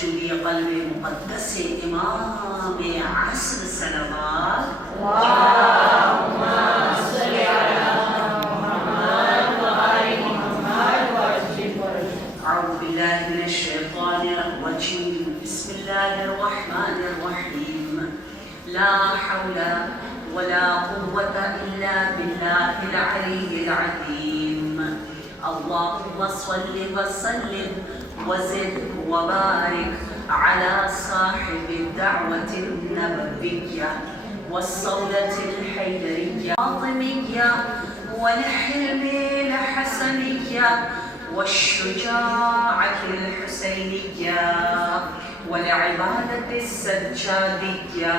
مشدودی قلب مقدس امام عصر صلوات اللهم صل على محمد وآل محمد وعجل فرجه. أعوذ بالله من الشيطان الرجيم. بسم الله الرحمن الرحيم. لا حول ولا قوة إلا بالله العلي العظيم. اللهم صل وسلم وزد وبارك على صاحب الدعوة النبوية والصولة الحيدرية الفاطمية والحلم الحسنية والشجاعة الحسينية والعبادة السجادية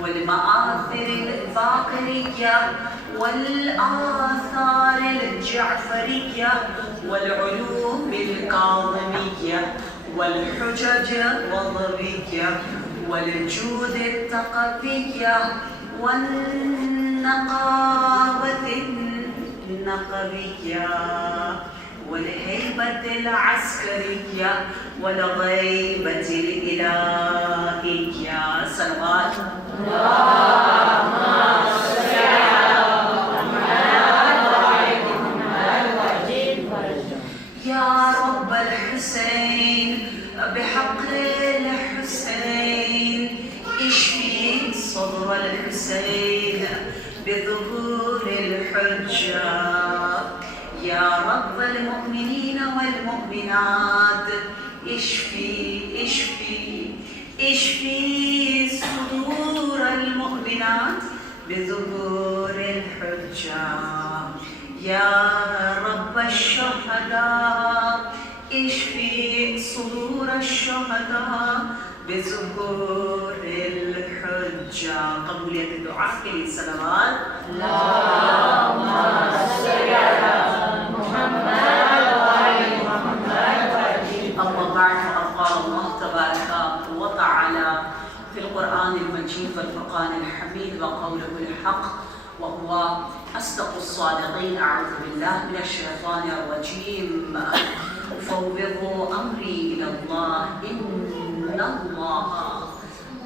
والمآثر الباقرية والآثار الجعفرية والعلوم الكاظمية والحجج الوضبية والجود التقوية والنقابة النقبية والهيبة العسكرية والغيبة الإلهية. صلوات اللهم صل على محمد وآل محمد وعجل فرجه. يا رب الحسين بحق الحسين اشفي صدر الحسين بظهور الحجة. يا رب المؤمنين والمؤمنات اشفي صدور المؤمنات بظهور الحجة. يا رب الشهداء اشفي صدور الشهداء بظهور الحجة. قبولیت دعا کے لیے صلوات. اللهم صل على محمد وآل محمد وعجل. أما بعد فقد قال الله تبارك وتعالى في القرآن المجيد والفرقان الحميد وقوله الحق وهو أصدق الصادقين. أعوذ بالله من الشيطان الرجيم. أفوض أمري إلى الله إن الله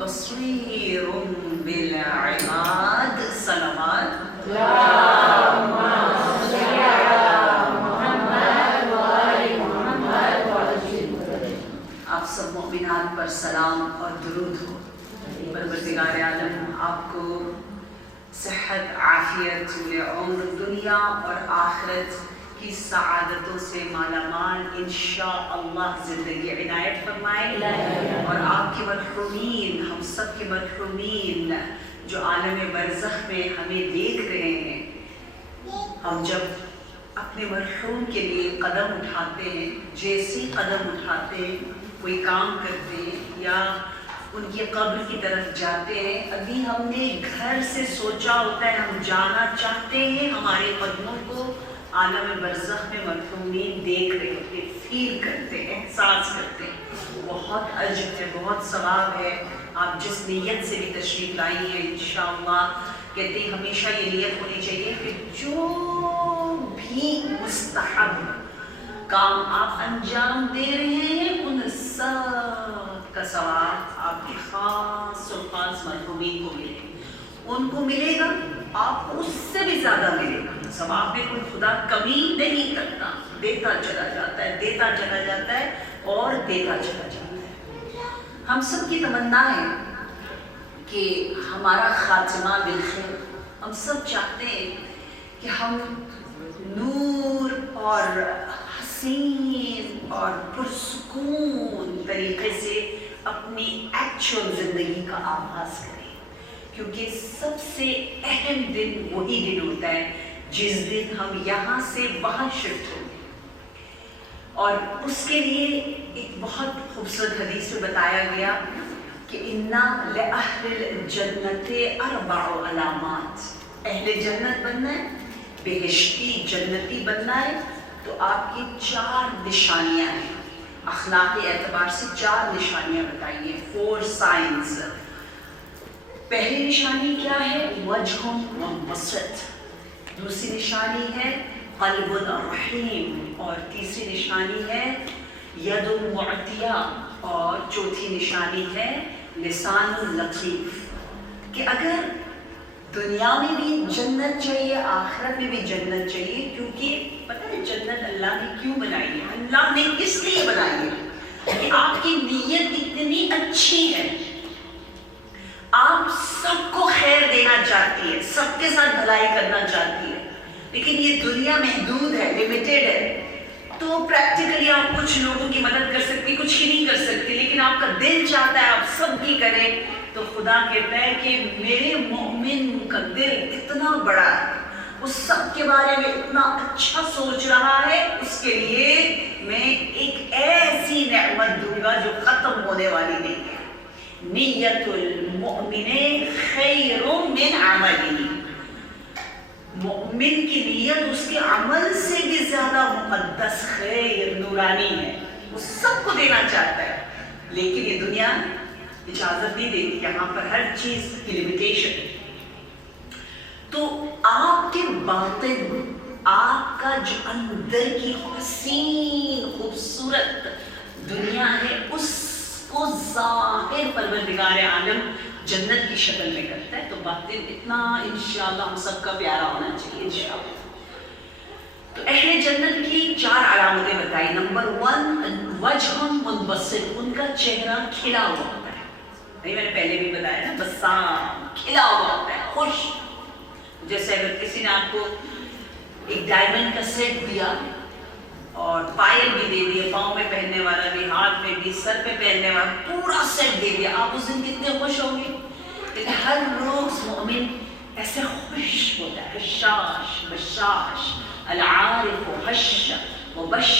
بصير بالعباد. صلوات. اللهم صل على محمد وآل محمد وعجل فرجه. آپ سب مؤمنات پر سلام اور درود ہو. پروردگار عالم آپ کو صحت، عافیت، طول عمر، دنیا اور آخرت کی سعادتوں سے مالا مال انشاءاللہ زندگی عنایت فرمائے. اور آپ کے مرحومین، ہم سب کے مرحومین جو عالم برزخ میں ہمیں دیکھ رہے ہیں، ہم جب اپنے مرحوم کے لیے قدم اٹھاتے ہیں، جیسے قدم اٹھاتے ہیں، کوئی کام کرتے ہیں یا ان کی قبر کی طرف جاتے ہیں، ابھی ہم نے گھر سے سوچا ہوتا ہے ہم جانا چاہتے ہیں، ہمارے قدموں کو عالم برزخ میں مرحومین دیکھ رہے ہوتے، فیل کرتے ہیں، احساس کرتے ہیں. بہت اجر ہے، بہت ثواب ہے. آپ جس نیت سے بھی تشریف لائی ہیں انشاءاللہ، کہتے ہیں ہمیشہ یہ نیت ہونی چاہیے کہ جو بھی مستحب کام آپ انجام دے رہے ہیں ان سب کا ثواب آپ کے خاص و خاص مرحومین کو ملے گا. ان کو ملے گا، آپ کو اس سے بھی زیادہ ملے گا. ثواب میں کوئی خدا کمی نہیں کرتا، دیتا چلا جاتا ہے، دیتا چلا جاتا ہے اور دیتا چلا جاتا ہے. ہم سب کی تمنا ہے کہ ہمارا خاتمہ بالخیر. ہم سب چاہتے ہیں کہ ہم نور اور حسین اور پرسکون طریقے سے اپنی ایکچوئل زندگی کا آغاز کریں، کیونکہ سب سے اہم دن وہی دن ہوتا ہے جس دن ہم یہاں سے وہاں شفٹ ہوں گے. اور اس کے لیے ایک بہت خوبصورت حدیث میں بتایا گیا کہ اِنَّ لِأَهْلِ الْجَنَّةِ 4 علامات. اہل جنت بننا ہے، بہشتی جنتی بننا ہے تو آپ کی 4 نشانیاں ہیں. اخلاقی اعتبار سے 4 نشانیاں بتائی ہیں، 4 سائنز. پہلی نشانی کیا ہے؟ وجہ منبسط. دوسری نشانی ہے قلب رحیم. اور تیسری نشانی ہے ید معطیہ. اور چوتھی نشانی ہے لسان اللطیف، کہ اگر دنیا میں بھی جنت چاہیے آخرت میں بھی جنت چاہیے، کیونکہ پتہ ہے جنت اللہ نے کیوں بنائی ہے؟ اللہ نے اس لیے بنائی ہے کہ آپ کی نیت اتنی اچھی ہے، آپ سب کو خیر دینا چاہتی ہے، سب کے ساتھ بھلائی کرنا چاہتی ہے، لیکن یہ دنیا محدود ہے، لمیٹیڈ ہے، تو پریکٹیکلی آپ کچھ لوگوں کی مدد کر سکتی، کچھ ہی نہیں کر سکتی، لیکن آپ کا دل چاہتا ہے آپ سب کی کریں، تو خدا کہتا ہے کہ میرے مومن کا دل اتنا بڑا ہے، اس سب کے بارے میں اتنا اچھا سوچ رہا ہے، اس کے لیے میں ایک ایسی نعمت دوں گا جو ختم ہونے والی نہیں ہے۔ نیت المؤمن خیر من عملہ، مومن کی نیت اس کے عمل سے بھی زیادہ مقدس خیر نورانی ہے، وہ سب کو دینا چاہتا ہے، لیکن یہ دنیا اجازت نہیں دیتی، یہاں پر ہر چیز کی لمیٹیشن ہے۔ تو آپ کے باطن، آپ کا جو اندر کی حسین خوبصورت دنیا ہے، اس کو ظاہر پروردگار عالم جنت کی شکل میں کرتا ہے، تو باطن اتنا انشاءاللہ ہم سب کا پیارا ہونا چاہیے انشاءاللہ۔ تو اہل جنت کی 4 علامتیں بتائی۔ نمبر 1 وجہ منبسط، ان کا چہرہ کھلا ہوا ہوتا ہے، میں نے پہلے بھی بتایا نا، بسام کھلا ہوا ہوتا ہے، خوش، جیسے اگر کسی نے آپ کو ایک ڈائمنڈ کا سیٹ دیا اور پائل بھی دے دیا، پاؤں میں پہننے والا بھی، ہاتھ میں بھی، سر پہ پہننے والا، پورا سیٹ دے دیا، آپ اس دن کتنے خوش ہوں گے؟ لیکن ہر روز مومن ایسے خوش ہوتا ہے، حشاش بشاش، العارف حش وبش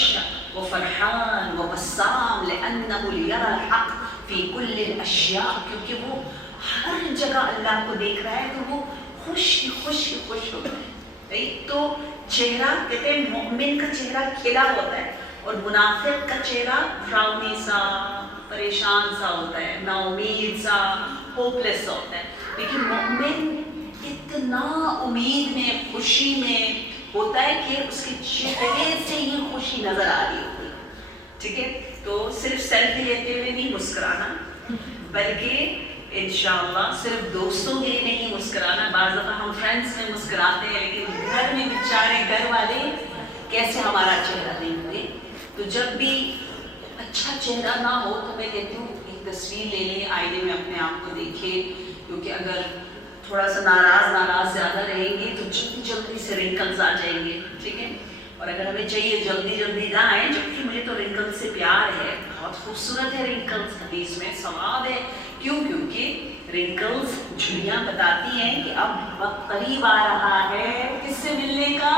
وفرحان وبسام لأنه لیرى الحق فی کل الاشیاء، کیونکہ وہ ہر جگہ اللہ کو دیکھ رہا ہے، تو وہ خوش خوش خوش ہوتا ہے۔ تو چہرہ کہتے ہیں مومن کا چہرہ کھلا ہوتا ہے، اور منافق کا چہرہ ڈراؤنی سا، پریشان سا ہوتا ہے، نا امید سا، ہوپلیس ہوتا ہے، لیکن مومن اتنا امید میں، خوشی میں ہوتا ہے کہ اس کے چہرے سے ہی خوشی نظر آ رہی ہوتی ہے، ٹھیک ہے؟ تو صرف سیلفی لیتے ہوئے نہیں مسکرانا، بلکہ انشاءاللہ صرف دوستوں کے لیے نہیں مسکرانا، بعض دفعہ ہم فرینڈس میں مسکراتے ہیں، لیکن گھر میں بیچارے گھر والے کیسے ہمارا چہرہ دیکھتے ہیں، تو جب بھی اچھا چہرہ نہ ہو تو میں کہتی ہوں ایک تصویر لے لیں، آئینے میں اپنے آپ کو دیکھیں، کیونکہ اگر تھوڑا سا ناراض زیادہ رہیں گے تو جلدی سے رنکلز آ جائیں گے، ٹھیک ہے؟ اور اگر ہمیں چاہیے جلدی نہ آئے، جبکہ مجھے تو رنکل سے پیار ہے، بہت خوبصورت ہے رنکلز، حدیث میں ثواب ہے، کیونکہ رنکلز جھریاں بتاتی ہیں کہ اب وقت قریب آ رہا ہے کس سے ملنے کا؟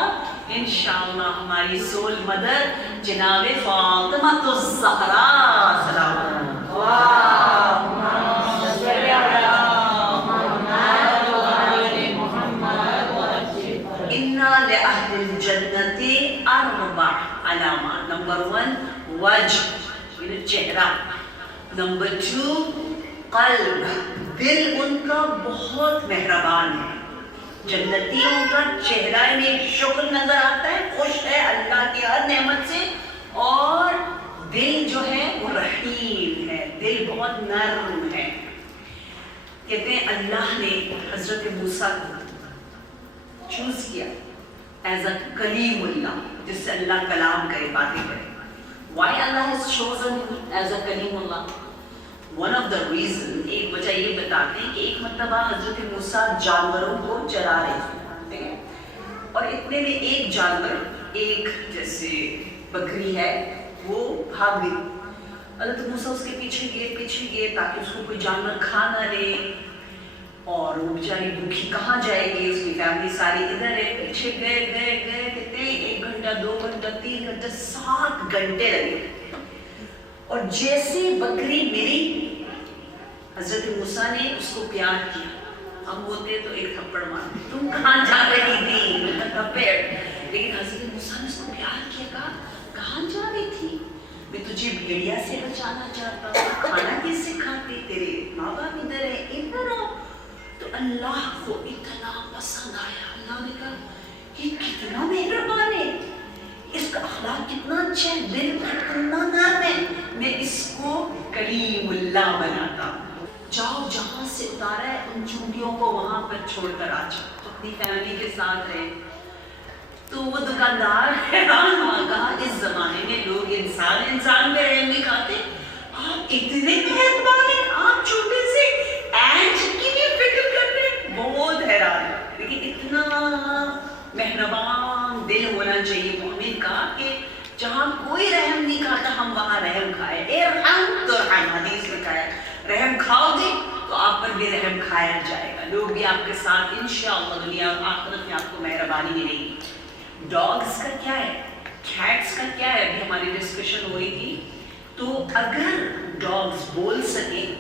انشاءاللہ ہماری سول مدر جناب فاطمہ الزہرا سلام لأہل الجنت 4 علامات۔ نمبر 1 وجہ، چہرہ، نمبر 2 قلب، دل ان کا بہت مہربان ہے، جنتیوں کا چہرہ میں شکر نظر آتا ہے، خوش ہے اللہ کی ہر نعمت سے، اور دل جو ہے وہ رحیم ہے، دل بہت نرم ہے۔ کہتے ہیں اللہ نے حضرت موسیٰ کو چوز کیا ایز اے کلیم اللہ، جس سے اللہ کلام کرے، باتیں کرے۔ Why Allah has chosen him as a claim Allah? One of the reason، ایک وجہ یہ بتاتے ہیں کہ ایک مرتبہ حضرت موسیٰ جانوروں کو چرا رہے تھے، ٹھیک ہے؟ اور اتنے میں ایک جانور، ایک جیسے بکری ہے، وہ بھاگ گئی، حضرت موسیٰ اس کے پیچھے گئے تاکہ اس کو کوئی جانور کھا نہ لے، اور وہ بیچاری بھوکی کہاں جائے گی، اس کی فیملی ساری ادھر ہے، پیچھے گئے کہتے 1 گھنٹہ 2 گھنٹہ 3 گھنٹہ 7 گھنٹے لگے، اور جیسے بکری ملی حضرت موسیٰ نے اس کو پیار کیا، ہم ہوتے تو ایک تھپڑ مارتے، تم کہاں جا رہی تھی، لیکن حضرت موسیٰ نے اس کو پیار کیا، کہاں جا رہی تھی؟ میں تجھے بھیڑیا سے بچانا چاہتا ہوں، کھانا کس سے کھاتی، تیرے ماں باپ ادھر ہے، ادھر آؤ۔ تو اللہ کو اتنا پسند آیا، اللہ نے کہا یہ کتنا مہربان ہے، اس کا اخلاق کتنا اچھا ہے، دل کتنا نرم ہے، میں اس کو کلیم اللہ بناتا. جاؤ جہاں سے اتارا ہے ان چونٹیوں کو وہاں پر چھوڑ کر آ جاؤ. تو اپنی فیملی کے ساتھ رہے. تو وہ دکاندار حیران ہوا, کہا اس زمانے میں لوگ انسان پہ رحم نہیں کھاتے, آپ اتنے مہربان ہیں, آپ چھوٹے سے اینٹ کی بھی فکر کرتے ہیں. بہت حیران ہے. لیکن اتنا مہربان دل ہونا چاہیے مومن کا کہ جہاں کوئی رحم نہیں کھاتا ہم وہاں رحم کھائے. ارحم ترحم, حدیث میں کہا ہے رحم کھاؤ گے تو آپ پر بھی رحم کھایا جائے گا. لوگ بھی آپ کے ساتھ انشاءاللہ دنیا اور آخرت میں آپ کو مہربانی ملے گی. ڈاگس کا کیا ہے, کیٹس کا کیا ہے, ابھی ہماری ڈسکشن ہو رہی تھی. تو اگر ڈاگس بول سکیں,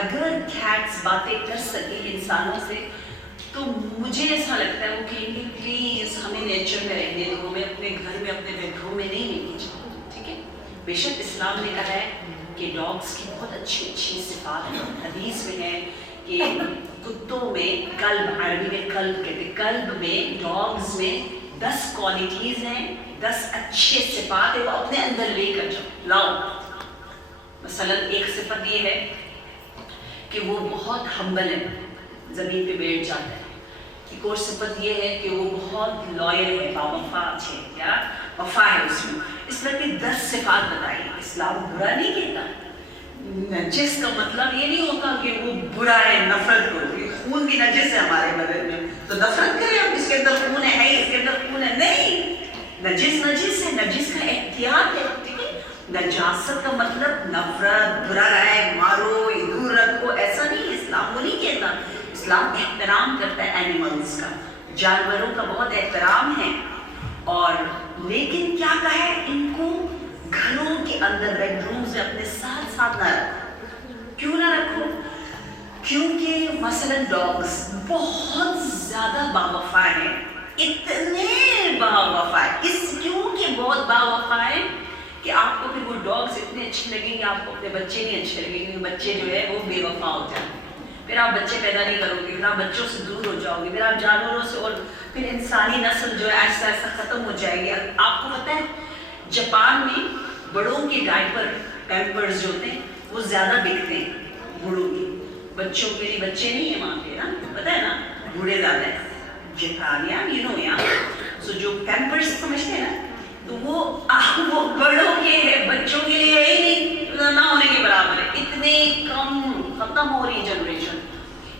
اگر کیٹس باتیں کر سکیں انسانوں سے, تو مجھے ایسا لگتا ہے وہ کہیں گے پلیز ہمیں نیچر میں رہنے دو, ہمیں اپنے گھر میں اپنے بیڈ روم میں نہیں لے کے جاؤ. ٹھیک ہے, بے شک اسلام نے کہا ہے کہ ڈاگس کی بہت اچھی صفات ہیں. حدیث میں ہے کہ کتوں میں کلب, عربی میں کلب کہتے ہیں, کلب میں ڈاگس میں 10 کوالٹیز ہیں, 10 اچھے صفات ہیں, وہ اپنے اندر لے کر جاؤ لاؤ. مثلا ایک صفت یہ ہے کہ وہ بہت ہمبل ہے, زمین پہ بیٹھ جاتا ہے. ایک اور صفت یہ ہے کہ وہ بہت لائل ہے, باوفا ہے, کیا وفا ہے اس میں. اس طرح کی 10 صفات بتائی. اسلام برا نہیں کہتا. نجس کا مطلب یہ نہیں ہوتا کہ وہ برا ہے, نفرت کرو. خون بھی نجس ہے ہمارے بدن میں, تو نفرت کریں ہم, اس کے اندر خون ہے, اس کے اندر خون ہے. نہیں, نجس ہے, نجس کا احتیاط ہے. نجاست کا مطلب نفرت, برا ہے, مارو, دور رکھو, ایسا نہیں. اسلام وہ نہیں کہتا. اسلام احترام کرتا ہے اینیملز کا, جانوروں کا بہت احترام ہے. اور لیکن کیا کہا ہے, ان کو گھروں کے اندر بیڈ رومز میں اپنے ساتھ نہ رکھو. کیوں نہ رکھو؟ کیونکہ مثلا ڈاگس بہت زیادہ باوفا ہیں, اتنے باوفا ہیں. اس کیوں کہ بہت باوفا ہیں کہ آپ کو پھر وہ ڈاگس اتنے اچھے لگیں گے, آپ کو اپنے بچے نہیں اچھے لگیں گے. بچے جو ہے وہ بے وفا ہو جائیں گے, پھر آپ بچے پیدا نہیں کرو گے, پھر آپ بچوں سے دور ہو جاؤ گے, پھر آپ جانوروں سے, اور پھر انسانی نسل جو ہے ایسا ختم ہو جائے گی. آپ کو پتہ ہے جاپان میں بڑوں کے ڈائپر, پیمپرز جو ہوتے ہیں وہ زیادہ بکتے ہیں بوڑھوں کے. بچوں کے لیے بچے نہیں ہیں وہاں پہ نا, پتہ ہے نا, بوڑھے زیادہ ہیں. جاپان یا سو جو پیمپرز سمجھتے ہیں نا, تو وہ بڑوں کے ہے, بچوں کے لیے ہی نہیں, نہ ہونے کے برابر ہے. اتنے کم, ختم ہو رہی جنریشن.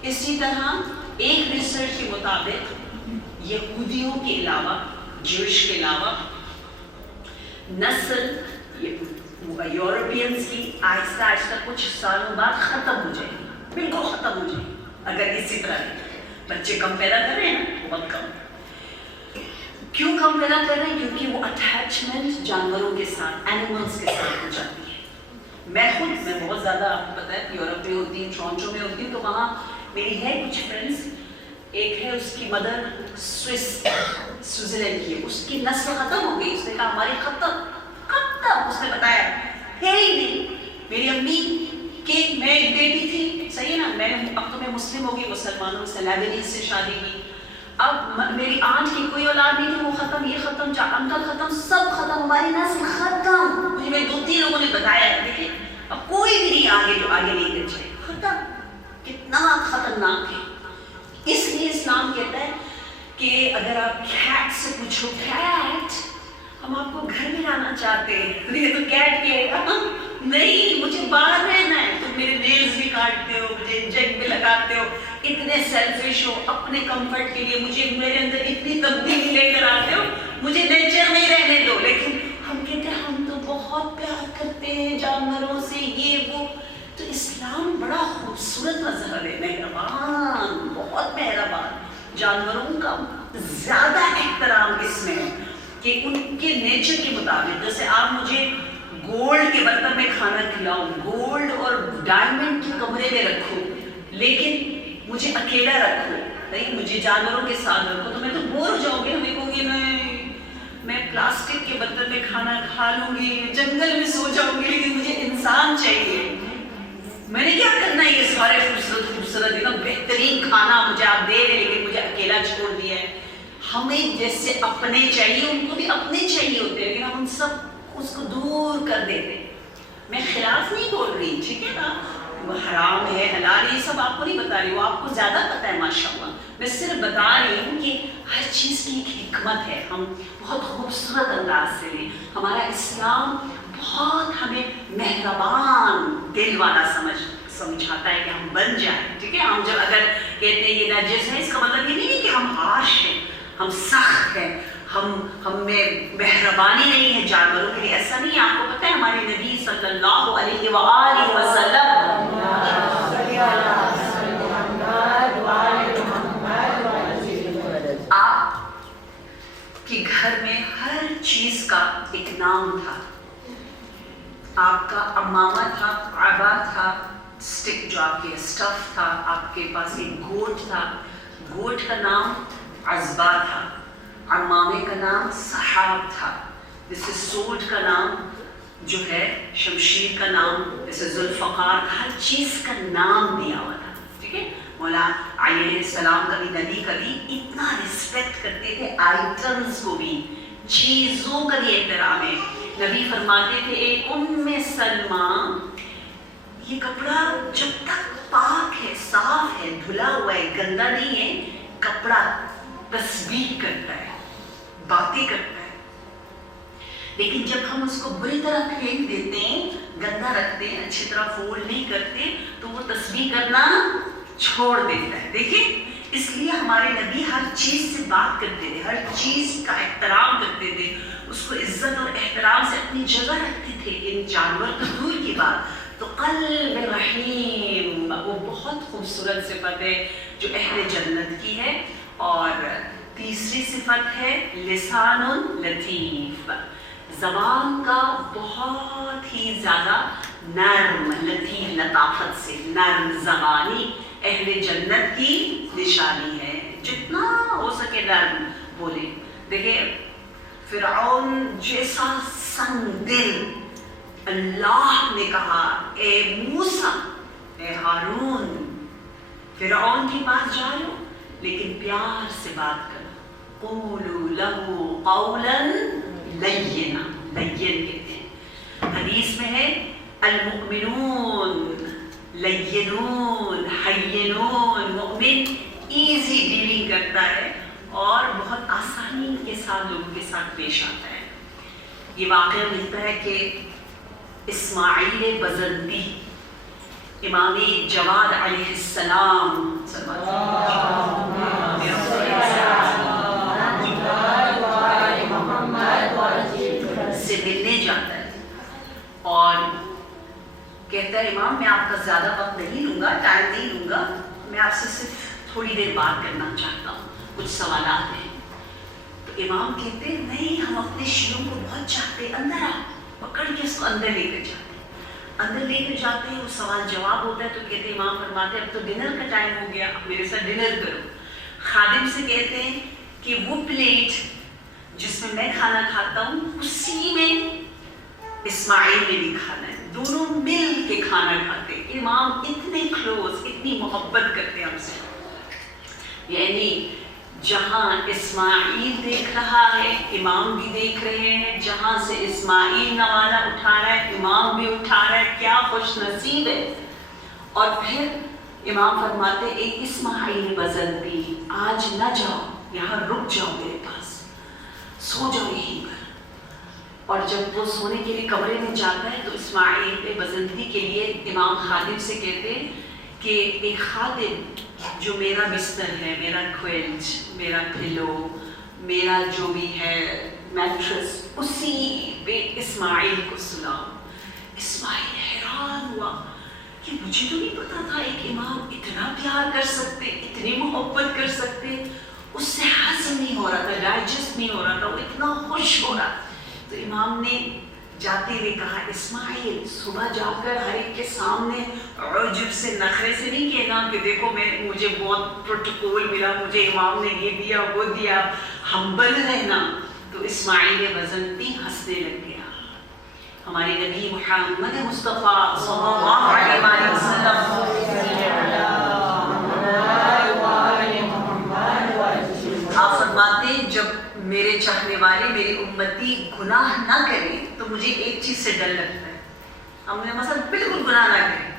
اسی طرح ایک ریسرچ کے مطابق یہودیوں کے علاوہ, جوش کے علاوہ, نسل یورپینز کی آہستہ آہستہ کچھ سالوں بعد ختم ہو جائے گی, بالکل ختم ہو جائے گی. اگر اسی طرح بچے کم پیدا کر رہے ہیں نا, بہت کم. کیوں کم پیدا کر رہے ہیں؟ کیونکہ وہ اٹیچمنٹ جانوروں کے ساتھ, اینیملز کے ساتھ ہو جاتی ہے. میں بہت زیادہ, آپ کو پتہ ہے یورپ میں ہوتی ہوں, ٹورنٹو میں ہوتی ہوں, تو وہاں میری ہے کچھ فرینڈس. ایک ہے اس کی مدر سوئٹزرلینڈ کی ہے, اس کی نسل ختم ہو گئی. اس نے کہا ہماری ختم. اس نے بتایا ہے ہی نہیں. میری امی کی میں ایک بیٹی تھی, صحیح ہے نا, اب تو میں مسلم ہو گئی, مسلمانوں سے, لیبنیز سے شادی کی. اب میری آنٹ کی کوئی اولاد نہیں تھی, وہ ختم, یہ ختم, انکل ختم, سب ختم, ہماری نسل ختم. مجھے میں 2-3 لوگوں نے بتایا, دیکھیں اب کوئی بھی نہیں آگے جو آگے نہیں کر جائے, ختم. کتنا خطرناک ہے. اس لیے اسلام کہتا ہے کہ اگر آپ کیٹ سے پوچھو, کیٹ ہم آپ کو گھر میں لانا چاہتے ہیں, یہ تو کیٹ کہے گا نہیں مجھے باہر رہنا ہے. تم میرے نیلز بھی کاٹتے ہو, مجھے انجیکٹ بھی لگاتے ہو, اتنے سیلفش ہو, اپنے کمفرٹ کے لیے مجھے میرے اندر اتنی تبدیلی لے کر آتے ہو, مجھے نیچر میں ہی رہنے دو. لیکن ہم کہتے ہیں ہم تو بہت پیار کرتے ہیں جانوروں سے, یہ وہ. تو اسلام بڑا خوبصورت مذہب ہے, مہربان, بہت مہربان. جانوروں کا زیادہ احترام اس میں ہے کہ ان کے نیچر کے مطابق, جیسے آپ مجھے گولڈ کے برتن میں کھانا کھلاؤ, گولڈ اور ڈائمنڈ کے کمرے میں رکھو, لیکن مجھے اکیلا رکھو, نہیں مجھے جانوروں کے ساتھ رکھو, تو میں تو بور ہو جاؤں گی. ہمیں کہوں گی میں پلاسٹک کے برتن میں کھانا کھا لوں گی, جنگل میں سو جاؤں گی, لیکن مجھے انسان چاہیے. میں نے کیا کرنا ہے یہ سارے خوبصورت ایک دم بہترین کھانا مجھے آپ دے رہے, لیکن مجھے اکیلا چھوڑ دیا ہے. ہمیں جیسے اپنے چاہیے ان کو بھی اپنے چاہیے ہوتے ہیں, لیکن ہم ان سب اس کو دور کر دیتے. میں خلاف نہیں بول رہی، ٹھیک ہے نا، وہ حرام ہے حلال ہے یہ سب آپ کو نہیں بتا رہی، وہ آپ کو زیادہ پتہ ہے ماشاءاللہ. میں صرف بتا رہی ہوں کہ ہر چیز کی ایک حکمت ہے. ہم بہت خوبصورت انداز سے لیں. ہمارا اسلام بہت ہمیں مہربان دل والا سمجھاتا ہے کہ ہم بن جائیں، ٹھیک ہے. ہم جب اگر کہتے ہیں یہ نجس ہے، اس کا مطلب یہ نہیں ہے کہ ہم ہارش ہیں، ہم سخت ہیں، ہم میں مہربانی نہیں ہے جانوروں کے لیے، ایسا نہیں ہے. آپ کو پتہ ہے ہمارے نبی صلی اللہ علیہ وآلہ وسلم آپ کے گھر میں ہر چیز کا ایک نام تھا. آپ کا امامہ تھا، عبا تھا، اسٹک جو آپ کے اسٹف تھا، آپ کے پاس ایک گوٹ تھا، گوٹ کا نام عزبہ تھا، امامے کا نام صحاب تھا، جیسے سوٹ کا نام جو ہے، شمشیر کا نام جیسے ذوالفقار تھا. ہر چیز کا نام دیا ہوا تھا، ٹھیک ہے. مولا علی علیہ السلام کا بھی، نبی کا بھی اتنا رسپیکٹ کرتے تھے آئٹمز کو بھی، چیزوں کا بھی احترام ہے. نبی فرماتے تھے اے ام سلمہ، یہ کپڑا جب تک پاک ہے، صاف ہے، دھلا ہوا ہے، گندا نہیں ہے، کپڑا تسبیح کرتا ہے، باتیں کرتا ہے. لیکن جب ہم اس کو بری طرح پھینک دیتے ہیں، گندا رکھتے ہیں، اچھی طرح فولڈ نہیں کرتے، تو وہ تسبیح کرنا چھوڑ دیتا ہے. دیکھیں، اس لیے ہمارے نبی ہر چیز سے بات کرتے تھے، ہر چیز کا احترام کرتے تھے، اس کو عزت اور احترام سے اپنی جگہ رکھتے تھے. ان جانور تو دور کی بات. تو قلب رحیم وہ بہت خوبصورت صفت ہے جو اہل جنت کی ہے. اور تیسری صفت ہے لسان لطیف، زبان کا بہت ہی زیادہ نرم، لطیف، لطافت سے نرم زبانی اہل جنت کی نشانی ہے. جتنا ہو سکے نرم بولے. دیکھیں فرعون جیسا سنگ دل، اللہ نے کہا اے موسیٰ، اے ہارون، فرعون کے پاس جا لو لیکن پیار سے بات کرو. قولوا لہ قولا لینا، لین کہتے ہیں. حدیث میں ہے المؤمنون لینون حینون، مؤمن ایزی ڈیلنگ کرتا ہے اور بہت آسانی کے ساتھ لوگوں کے ساتھ پیش آتا ہے. یہ واقعہ ملتا ہے کہ اسماعیل بزنتی، امام جواد علیہ السلام سے ملنے جاتا ہے اور کہتا ہے امام میں آپ کا زیادہ وقت نہیں لوں گا، ٹائم نہیں لوں گا، میں آپ سے صرف تھوڑی دیر بات کرنا چاہتا ہوں، کچھ سوالات ہیں. تو امام کہتے ہیں نہیں، ہم اپنے شیعوں کو بہت چاہتے ہیں، اندر آ. پکڑ کے اس کو اندر لے کر جاتے ہیں، اندر لے کر جاتے ہیں. وہ سوال جواب ہوتا ہے تو کہتے ہیں، امام فرماتے ہیں اب تو ڈنر کا ٹائم ہو گیا، میرے ساتھ ڈنر کرو. خادم سے کہتے ہیں کہ وہ پلیٹ جس میں کھانا کھاتا ہوں اسی میں اسماعیل نے بھی کھانا ہے، دونوں مل کے کھانا کھاتے. امام اتنے کلوز، اتنی محبت کرتے ہیں ہم سے. یعنی جہاں اسماعیل دیکھ رہا ہے امام بھی دیکھ رہے ہیں، جہاں سے اسماعیل نوالہ اٹھا رہا ہے امام بھی اٹھا رہا ہے. کیا خوش نصیب ہے. اور پھر امام فرماتے اے اسماعیل بزنتی، آج نہ جاؤ، یہاں رک جاؤ، میرے پاس سو جاؤ یہیں پر. اور جب وہ سونے کے لیے کمرے میں جاتا ہے تو اسماعیل بزنتی کے لیے امام خادم سے کہتے ہیں کہ ایک خادم جو میرا بستر ہے، میرا کوئلٹ، میرا پلو، میرا جو بھی ہے میٹرس، اسی پہ اسماعیل کو سلاؤ. اسماعیل حیران ہوا کہ مجھے تو نہیں پتا تھا ایک امام اتنا پیار کر سکتے، اتنی محبت کر سکتے. اس سے ہضم نہیں ہو رہا تھا، ڈائجسٹ نہیں ہو رہا تھا، وہ اتنا خوش ہو رہا. تو امام نے جاتے ہوئے کہا اسماعیل صبح جا کر ہر ایک کے سامنے عجب سے، نخرے سے نہیں کہنا کہ دیکھو مجھے بہت پروٹوکول ملا، مجھے امام نے یہ دیا وہ دیا. ہمبل رہنا. تو اسماعیل بزنتی ہنسنے لگ گیا. ہمارے نبی محمد مصطفیٰ صلی اللہ علیہ وسلم آپ فرماتے جب میرے چاہنے والے، میری امتی گناہ نہ کریں تو مجھے ایک چیز سے ڈر لگتا ہے. ہم نے مثلا بالکل گناہ نہ کریں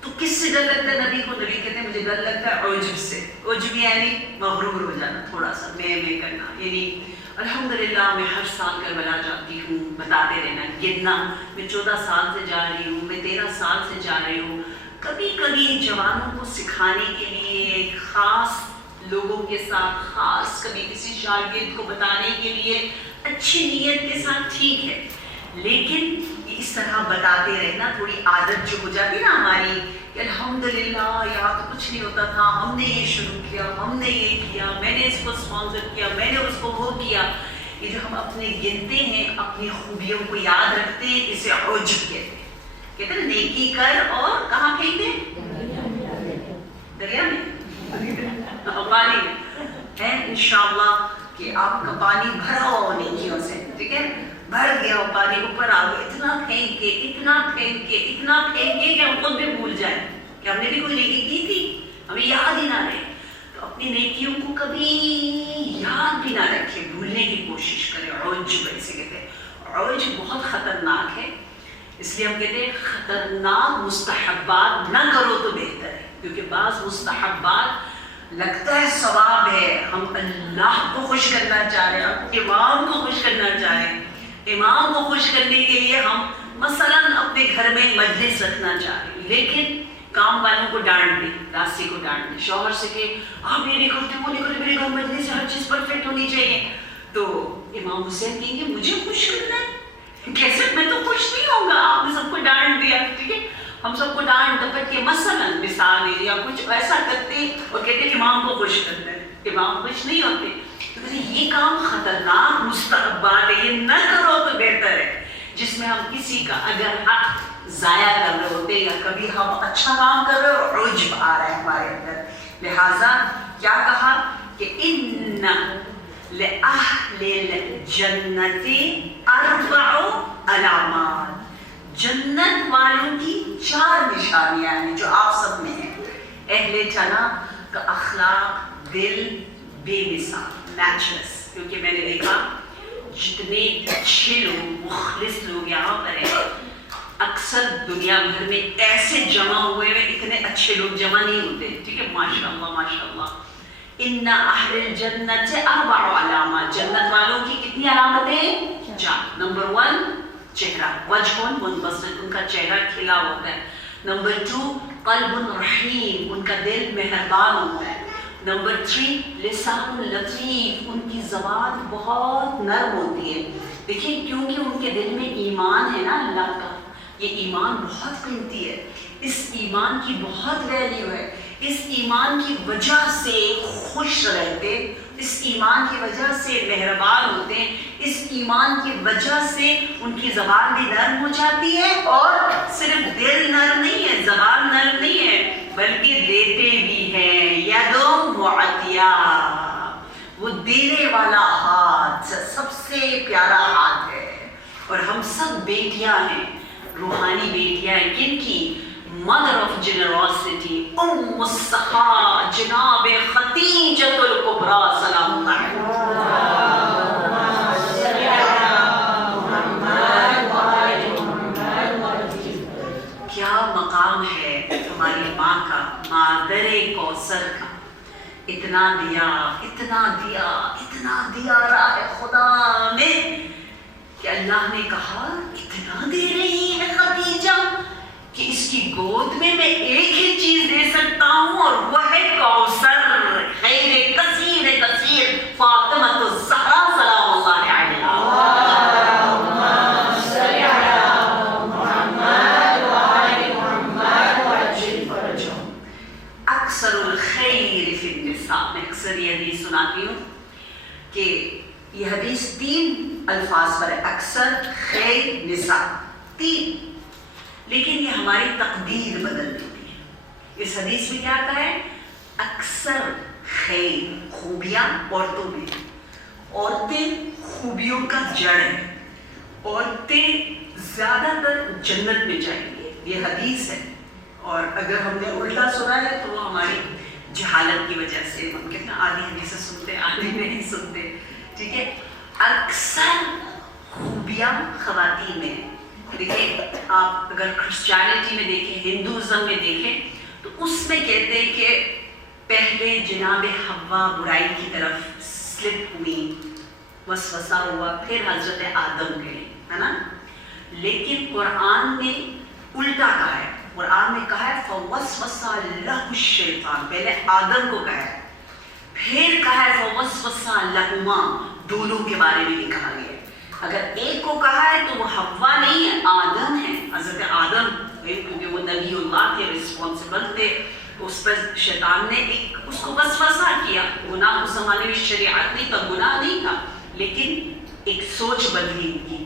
تو کس سے ڈر لگتا ہے نبی کو؟ نبی کہتے ہیں مجھے ڈر لگتا ہے عجب سے. عجب یعنی مغرور ہو جانا، تھوڑا سا میں کرنا. یعنی الحمدللہ میں ہر سال کربلا جاتی ہوں، بتاتے رہنا، گننا، میں 14 سال سے جا رہی ہوں، میں 13 سال سے جا رہی ہوں. کبھی کبھی جوانوں کو سکھانے کے لیے، خاص لوگوں کے ساتھ، خاص کبھی کسی شاگرد کو بتانے کے لیے اچھی نیت کے ساتھ ٹھیک ہے، لیکن اس طرح بتاتے رہنا تھوڑی عادت جو ہو جاتی نا ہماری کہ الحمدللہ یہاں تو کچھ نہیں ہوتا تھا، ہم نے یہ شروع کیا، ہم نے یہ کیا، میں نے اس کو اسپانسر کیا، میں نے اس کو وہ کیا. یہ جو ہم اپنے گنتے ہیں، اپنی خوبیوں کو یاد رکھتے ہیں، اسے عجب کہتے ہیں. کہتے ہیں نیکی کر اور کہاں پھینک دیں؟ دریا میں، پانی میں. ہے انشاءاللہ کہ آپ کا پانی بھرا ہوا نیکیوں سے، ٹھیک ہے، بھر گیا ہو پانی، اوپر آ گیا. اتنا پھینک کے اتنا پھینک کے اتنا پھینک کے کہ ہم خود بھی بھول جائیں کہ ہم نے بھی کوئی نیکی کی تھی، ہمیں یاد ہی نہ رہے. تو اپنی نیکیوں کو کبھی یاد بھی نہ رکھے، بھولنے کی کوشش کرے. عجب ایسے کہتے ہیں. عجب بہت خطرناک ہے، اس لیے ہم کہتے ہیں خطرناک مستحبات نہ کرو تو بہتر ہے، کیونکہ بعض مستحبات لگتا ہے ثواب ہے، ہم اللہ کو خوش کرنا چاہ رہے ہیں، ہم امام کو خوش کرنا چاہ رہے ہیں. امام کو خوش کرنے کے لیے ہم مثلاً اپنے گھر میں مجلس رکھنا چاہ رہے ہیں، لیکن کام والوں کو ڈانٹ دیں، داسی کو ڈانٹ دیں، شوہر سے کہ آپ یہ نہیں کرتے، وہ نہیں کرتے، میرے گھر مجلس سے ہر چیز پرفیکٹ ہونی چاہیے. تو امام حسین کہیں گے مجھے خوش کرنا ہے، کیسے میں تو خوش نہیں ہوں گا، آپ نے سب کو ڈانٹ دیا. ٹھیک ہے، ہم سب کو ڈانٹ ڈپٹ کے مثلاً مثال ہے یا کچھ ایسا کرتے اور کہتے امام کو خوش کرنا ہے، امام خوش نہیں ہوتے. یہ کام خطرناک مستحبات ہے، یہ نہ کرو تو بہتر ہے، جس میں ہم کسی کا اگر حق ضائع کر رہے ہوتے یا کبھی ہم اچھا کام کر رہے اور عجب آ رہا ہے ہمارے اندر. لہٰذا کیا کہا کہ ان لأہل الجنت 4 علامات، جنت والوں کی 4 نشانیاں ہیں جو آپ سب میں ہیں. اہل جنت کا اخلاق، دل بے مثال، میچلس. کیونکہ میں نے دیکھا جتنے اچھے لوگ، مخلص لوگ یہاں پر ہیں، اکثر دنیا بھر میں ایسے جمع ہوئے ہیں، اتنے اچھے لوگ جمع نہیں ہوتے. ٹھیک ہے، ماشاء اللہ ماشاء اللہ. ان اہل الجنت 4 علامات، جنت والوں کی کتنی علامتیں؟ 4. نمبر 1 چہرہ، وجہ منبسط، ان کا چہرہ کھلا ہوتا ہے. نمبر 2 قلب رحیم، ان کا دل مہربان ہوتا ہے. نمبر 3 لسان لطیف، ان کی زبان بہت نرم ہوتی ہے. دیکھیں کیونکہ ان کے دل میں ایمان ہے نا اللہ کا، یہ ایمان بہت قیمتی ہے، اس ایمان کی بہت ویلیو ہے. اس ایمان کی وجہ سے خوش رہتے، اس ایمان کی وجہ سے مہربان ہوتے ہیں، اس ایمان کی وجہ سے ان کی زبان بھی نرم ہو جاتی ہے. اور صرف دل نرم نہیں ہے، زبان نرم نہیں ہے، بلکہ دیتے بھی ہیں. ید معطیہ، وہ دینے والا ہاتھ سب سے پیارا ہاتھ ہے. اور ہم سب بیٹیاں ہیں، روحانی بیٹیاں ہیں. کن کی؟ مدر آف جنراسٹی، ام السخاء، جناب خدیجۃ الکبریٰ سلام اللہ علیہا. کیا مقام ہے ہماری ماں کا، مادر کوثر کا. اتنا دیا اتنا دیا اتنا دیا راہ خدا میں کہ اللہ نے کہا اتنا دے رہی ہے خدیجہ کہ اس کی گود میں ایک ہی چیز دے سکتا ہوں، اور وہ ہے کوثر، خیر کثیر کثیر، فاطمہ الزہرا سلام اللہ علیہا. اکثر الخیر فی النساء، میں اکثر یہ حدیث سناتی ہوں کہ یہ حدیث 3 الفاظ پر ہے، اکثر، خیر، نساء، 3. لیکن یہ ہماری تقدیر بدل دیتی ہے. اس حدیث میں کیا کہا ہے؟ اکثر خیر، خوبیاں عورتوں میں، عورتیں خوبیوں کا جڑ ہیں، عورتیں زیادہ تر جنت میں جائیں گی. یہ حدیث ہے، اور اگر ہم نے الٹا سنا ہے تو وہ ہماری جہالت کی وجہ سے. ہم کہتے ہیں آدھی حدیثیں سنتے آدھی نہیں سنتے. ٹھیک ہے، اکثر خوبیاں خواتین میں، دیکھیں آپ اگر کرسچینٹی میں دیکھیں، ہندوازم میں دیکھیں تو اس میں کہتے ہیں کہ پہلے جناب حوا برائی کی طرف سلپ ہوئی، وسوسہ ہوا، پھر حضرت آدم گئے، ہے نا؟ لیکن قرآن نے الٹا کہا ہے، قرآن نے کہا ہے فوسوس لہ الشیطان، پہلے آدم کو کہا ہے، پھر کہا ہے فوسوس لہما، دونوں کے بارے میں بھی کہا گیا ہے۔ اگر ایک کو کہا ہے تو وہ حوا نہیں ہے، آدم ہے، حضرت آدم، کیونکہ وہ نبی اللہ تھے، رسپانسبل تھے، اس پر شیطان نے ایک اس کو وسوسہ کیا۔ گناہ اس زمانے میں شریعت نہیں تھا، گناہ نہیں تھا، لیکن ایک سوچ بدلی کی۔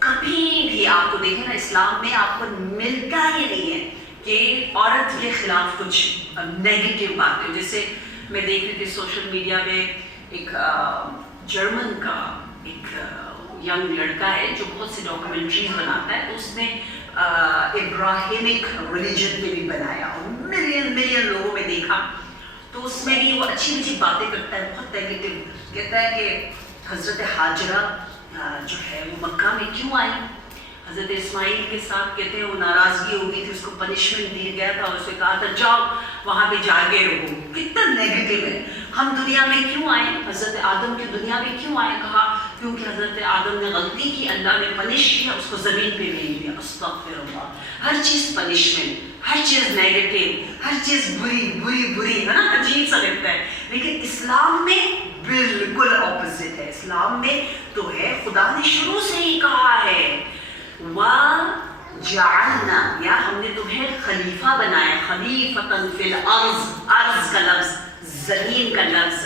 کبھی بھی آپ کو دیکھیں نا اسلام میں آپ کو ملتا ہی نہیں ہے کہ عورت کے خلاف کچھ نیگیٹو باتیں، جیسے میں دیکھ رہی تھی سوشل میڈیا میں ایک جرمن کا ایک ینگ لڑکا ہے جو بہت سی ڈاکومنٹریز بناتا ہے، اس نے ابراہیمک ریلیجن میں بھی بنایا اور ملین لوگوں میں دیکھا، تو اس میں بھی وہ اچھی اچھی باتیں کرتا ہے، بہت نیگیٹو کہتا ہے کہ حضرت ہاجرہ جو ہے وہ مکہ میں کیوں آئی، حضرت اسماعیل کے ساتھ کہتے ہیں وہ ناراضگی ہو گئی تھی، اس کو پنشمنٹ دیا گیا تھا، اس نے کہا تھا جاؤ وہاں پہ جا کے رہو، کتنا نیگیٹو ہے۔ ہم دنیا میں کیوں آئے، حضرت آدم کی دنیا میں کیوں آئے، کہا کیونکہ حضرت آدم نے غلطی کی، اللہ نے پنش کیا، اس کو زمین پہ بھیج دیا۔ استغفر اللہ، ہر چیز پنشمنٹ، ہر چیز نیگیٹو، ہر چیز بری ہے نا، عجیب سا لگتا ہے، لیکن اسلام میں بالکل اپوزٹ ہے۔ اسلام میں تو ہے خدا نے شروع سے ہی کہا ہے وَجَعَلْنَا، یا ہم نے تمہیں خلیفہ بنایا، خلیفۃً فی الارض، ارض کا لفظ، زمین کا لفظ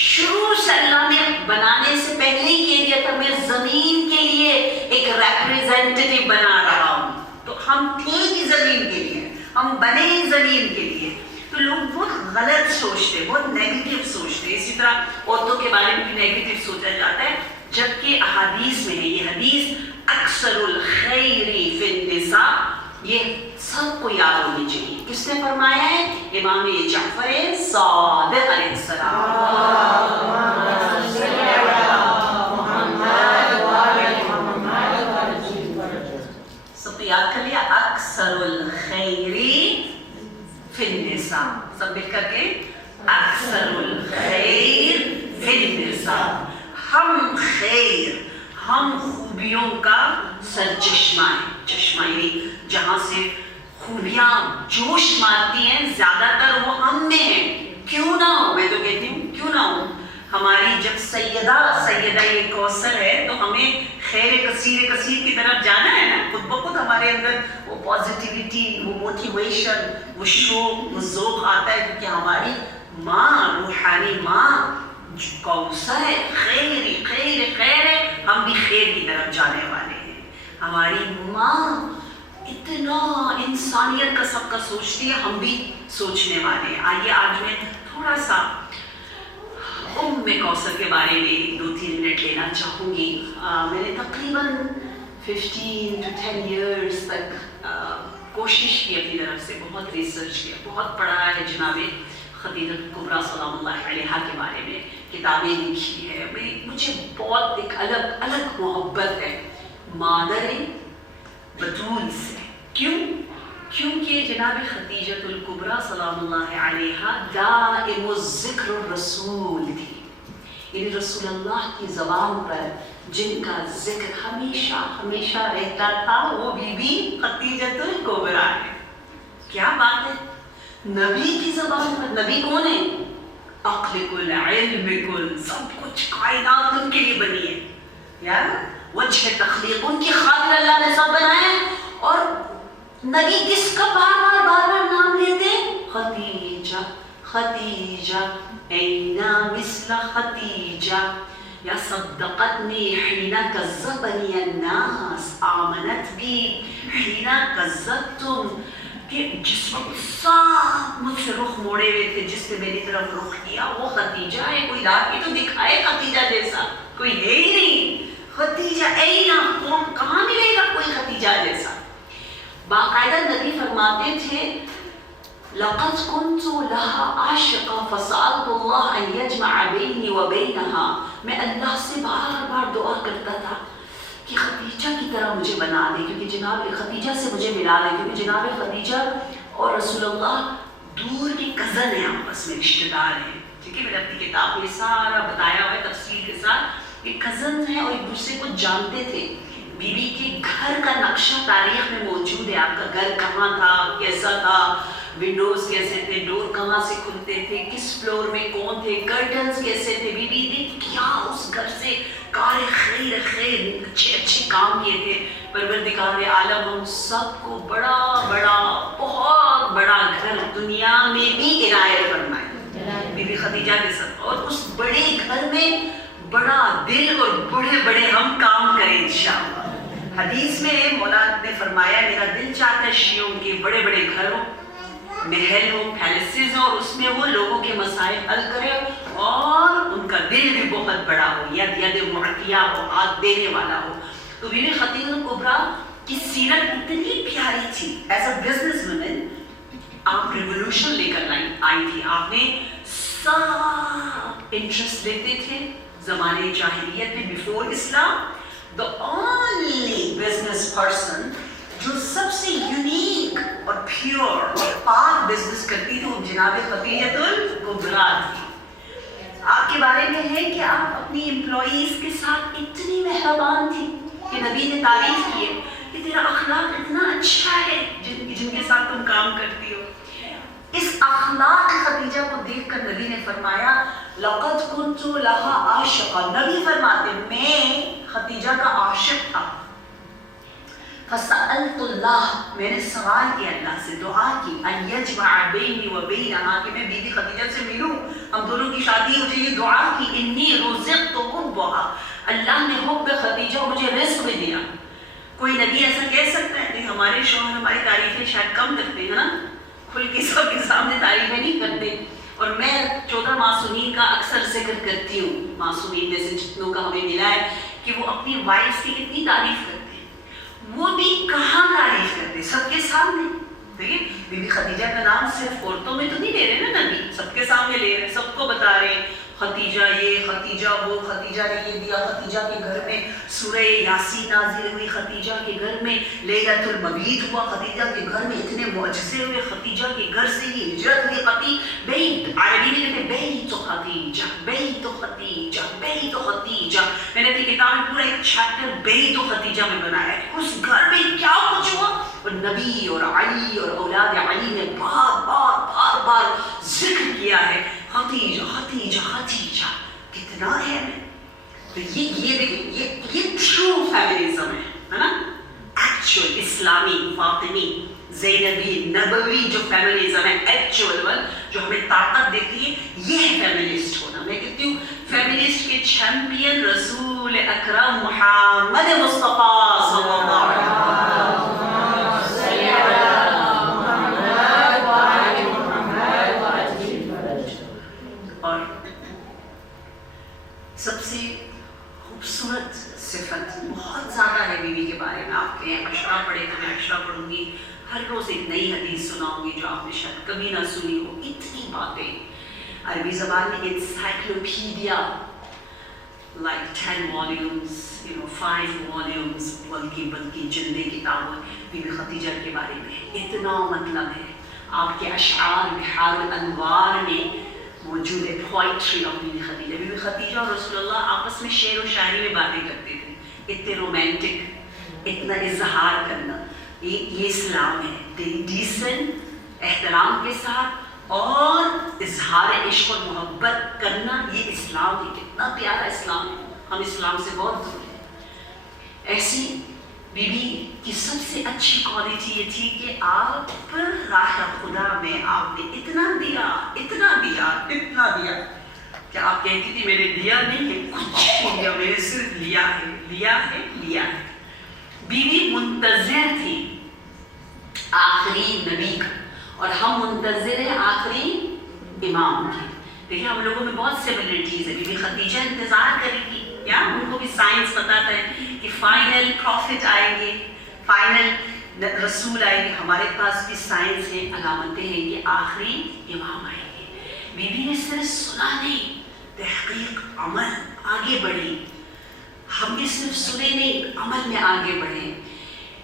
شروع سے اللہ نے بنانے سے پہلے ہی کہہ دیا تھا میں زمین کے لیے ایک ریپریزنٹیٹیو بنا رہا ہوں، تو ہم تھے ہی زمین کے لیے، ہم بنے ہی زمین کے لیے۔ تو لوگ بہت غلط سوچتے، بہت نیگیٹو سوچتے، اسی طرح عورتوں کے بارے میں بھی نیگیٹو سوچا جاتا ہے، جبکہ احادیث میں ہے یہ حدیث اکثر الخیر فی النساء، یہ سب کو یاد ہونی چاہیے۔ کس نے فرمایا ہے؟ امام جعفر صادق علیہ السلام۔ سب کو یاد کر لیا، اکثر الخیر فی النساء، سب مل کر کے اکثر الخیر فی النساء، ہم خیر، ہم خوبیوں کا سرچشمہ ہے، چشمہ یعنی جہاں سے خوبیاں جوش مارتی ہیں زیادہ تر وہ ہم میں ہیں، کیوں نہ ہو، میں تو کہتی ہوں کیوں نہ ہو۔ ہماری جب سیدہ یہ کوثر ہے تو ہمیں خیر کثیر کی طرف جانا ہے نا، خود بخود ہمارے اندر وہ پازیٹیوٹی، وہ موٹیویشن، وہ شوق، وہ ذوق آتا ہے، کیونکہ ہماری ماں، روحانی ماں کوثر ہے، خیر ہے، ہم بھی خیر کی طرف جانے والے ہیں۔ ہماری ماں اتنا انسانیت کا سب کا سوچتی ہے، ہم بھی سوچنے والے ہیں۔ آئیے آج میں تھوڑا سا کوثر کے بارے میں 2-3 منٹ لینا چاہوں گی۔ میں نے تقریباً 15 to 10 years تک کوشش کی اپنی طرف سے، بہت ریسرچ کیا، بہت پڑھا ہے جناب خدیجہ کبریٰ سلام اللہ علیہا کے بارے میں، کتابیں لکھی ہے، مجھے بہت ایک الگ محبت ہے مادر بطول سے۔ کیونکہ جناب خدیجہ الکبریٰ سلام اللہ علیہا دائم الذکر الرسول تھی، یعنی رسول اللہ کی زبان پر جن کا ذکر ہمیشہ رہتا تھا وہ بی بی خدیجہ الکبریٰ ہے۔ کیا بات ہے، نبی کی زبان پر، نبی کون ہے؟ عقل کل، علم کل، سب کچھ، کائنات ان کے لیے بنی ہے، یار وجہ تخلیق ان کی خاطر اللہ نے سب بنایا ہے۔ اور نبی کس کا بار بار نام لیتے ہیں؟ خدیجہ اینا مثل خدیجہ، یا صدقتنی حین کذبنی الناس، آمنت بی حین کذبتم، کہ جس وقت سب مجھ سے رخ موڑے ہوئے تھے، جس نے میری طرف رخ کیا وہ خدیجہ ہے۔ کوئی لا کے تو دکھائے خدیجہ جیسا، کوئی ہے ہی نہیں۔ خدیجہ اینا، کہاں ملے گا کوئی خدیجہ جیسا؟ باقاعدہ نبی فرماتے تھے لقد كنت لها عاشقا فسألت الله أن يجمع بيني وبينها، میں اللہ سے بار دعا کرتا تھا کہ خدیجہ کی طرح مجھے بنا دے، کیونکہ جناب خدیجہ سے مجھے ملا دے، کیونکہ جناب خدیجہ اور رسول اللہ دور کے کزن ہیں، آپس میں رشتے دار ہیں. ٹھیک ہے، میں نے اپنی کتاب میں سارا بتایا ہوا ہے تفصیل کے ساتھ کہ کزن ہیں اور ایک دوسرے کو جانتے تھے. بیوی کے گھر کا نقشہ تاریخ میں موجود ہے، آپ کا گھر کہاں تھا، کیسا تھا، ونڈوز کیسے تھے، ڈور کہاں سے کھلتے تھے، کس فلور میں کون تھے، کرٹنز کیسے تھے. بیوی نے کیا اس گھر سے کار خیر اچھے اچھے کام کیے تھے. پروردگار عالم ہم سب کو بڑا بڑا بہت بڑا گھر دنیا میں بھی عنایت فرمائے بی بی خدیجہ کے ساتھ، اور اس بڑے گھر میں بڑا دل اور بڑے بڑے ہم کام کریں انشاءاللہ. حدیث میں مولا نے فرمایا میرا دل چاہتا ہے شیعوں کے بڑے بڑے گھر ہوں، محل ہو، پیلسز ہو، اور اس میں وہ لوگوں کے مسائل حل کرے اور ان کا دل بھی بہت بڑا ہو، ید معطیہ ہو، ہاتھ دینے والا ہو. تو بی بی خدیجہ کبریٰ کی سیرت اتنی پیاری تھی. ایز اے بزنس وومن آپ ریولوشن لے کر آئی تھی. آپ نے سب انٹرسٹ لیتے تھے زمانے جاہلیت میں before Islam. The only business person جو سب سے یونیک اور پیور اور پاک بزنس کرتی تھی وہ جناب خدیجہ الکبریٰ تھی. آپ کے بارے میں ہے کہ آپ اپنی امپلائیز کے ساتھ اتنی مہربان تھی کہ نبی نے تعریف کی ہے کہ تیرا اخلاق اتنا اچھا ہے جن کے ساتھ تم کام کرتی ہو. اس اخلاق خدیجہ کو دیکھ کر نبی نے فرمایا لقد كنت لها عاشقا. نبی فرماتے میں خدیجہ کا عاشق تھا. فسألت اللہ، میں نے سوال کیا اللہ سے، دعا کی، ان یجمع بینی و بینہا، کہ میں بی بی خدیجہ سے ملوں، ہم دونوں کی شادی ہو جائے. یہ دعا کی. انی رزقت حبھا، اللہ نے حب خدیجہ مجھے رزق میں دیا. کوئی نبی ایسا کہہ سکتا ہے؟ نہیں، ہمارے شوہر ہماری تعریفیں شاید کم کرتے ہیں نا، کھل کے سب کے سامنے تعریفیں نہیں کرتے. اور میں 14 معصومین کا اکثر ذکر کرتی ہوں. معصومین میں سے جتنوں کا ہمیں ملا ہے کہ وہ اپنی وائف کی کتنی تعریف کرتے ہیں، وہ بھی کہاں تعریف کرتے ہیں؟ سب کے سامنے. دیکھیے بی بی خدیجہ کا نام صرف عورتوں میں تو نہیں لے رہے نا نبی، سب کے سامنے لے رہے ہیں، سب کو بتا رہے ہیں خدیجہ یہ، خدیجہ وہ، خدیجہ نے یہ دیا، خدیجہ کے گھر میں سورہ یاسین نازل ہوئی، خدیجہ کے گھر میں لیلۃ المبیت ہوا، خدیجہ کے گھر میں اتنے معجزے ہوئے، خدیجہ کے گھر سے ہی ہجرت ہوئی. بیت عربی میں کہتے ہیں بیت خدیجہ، بیت خدیجہ، بیت خدیجہ. میں نے اپنی کتاب میں پورا ایک چیپٹر بیت خدیجہ میں بنایا ہے. اس گھر میں کیا کچھ ہوا، اور نبی اور علی اور اولاد علی نے بار بار بار بار ذکر کیا ہے خدیجہ خدیجہ خدیجہ. کتنا ہے ہمیں. تو یہ دیکھیں یہ ٹرو فیمنزم ہے نا، ایکچوئل اسلامی فاطمی زینبی نبوی جو فیمنزم ہے، ایکچوئل ون جو ہمیں طاقت دیتی ہے، یہ ہے فیمنسٹ ہونا. میں کہتی ہوں فیمنسٹ کے چیمپئن رسول اکرم محمد مصطفیٰ صلی اللہ علیہ وسلم. اور سب سے خوبصورت صفت بہت زیادہ ہے بیوی کے بارے میں. آپ کہیں اشرا پڑھے تو میں اشرا پڑھوں گی، ہر روز ایک نئی حدیث سناؤں گی جو آپ نے شاید کبھی نہ سنی ہو. اتنی باتیں عربی زبان میں انسائکلوپیڈیا like 10 volumes, 5 volumes بلکہ جلدیں کتاب بی بی خدیجہ کے بارے میں. اتنا مطلب ہے. آپ کے اشعار بحار الانوار میں موجود ہے poetry of Bibi Khadija. Bibi Khadija اور رسول اللہ آپس میں شعر و شاعری میں باتیں کرتے تھے. اتنے رومانٹک، اتنا اظہار کرنا، یہ اسلام ہے. ڈیسنٹ، احترام کے ساتھ اور اظہار عشق اور محبت کرنا، یہ اسلام ہے. کتنا پیارا اسلام ہے. ہم اسلام سے بہت دور ہیں. ایسی بی بی کی سب سے اچھی کوالٹی یہ تھی کہ آپ راہ خدا میں آپ نے اتنا دیا اتنا دیا اتنا دیا کہ آپ کہتی تھی میں نے دیا نہیں ہے، کچھ نہیں دیا، میں نے صرف لیا ہے لیا ہے لیا ہے. بی بی منتظر تھی آخری نبی کا، اور ہم منتظر ہیں آخری امام کی. دیکھیں ہم لوگوں میں بہت سملرٹیز ہے. بی بی خدیجہ انتظار کرے گی، یا ان کو بھی سائنس بتاتا ہے کہ فائنل پروفٹ آئیں گے، فائنل رسول آئیں گے. ہمارے پاس بھی سائنس ہے، علامتیں ہیں کہ آخری امام آئیں گے. بی بی نے صرف سنا نہیں، تحقیق عمل آگے بڑھی. ہم بھی صرف سنے نہیں, عمل میں آگے بڑھیں.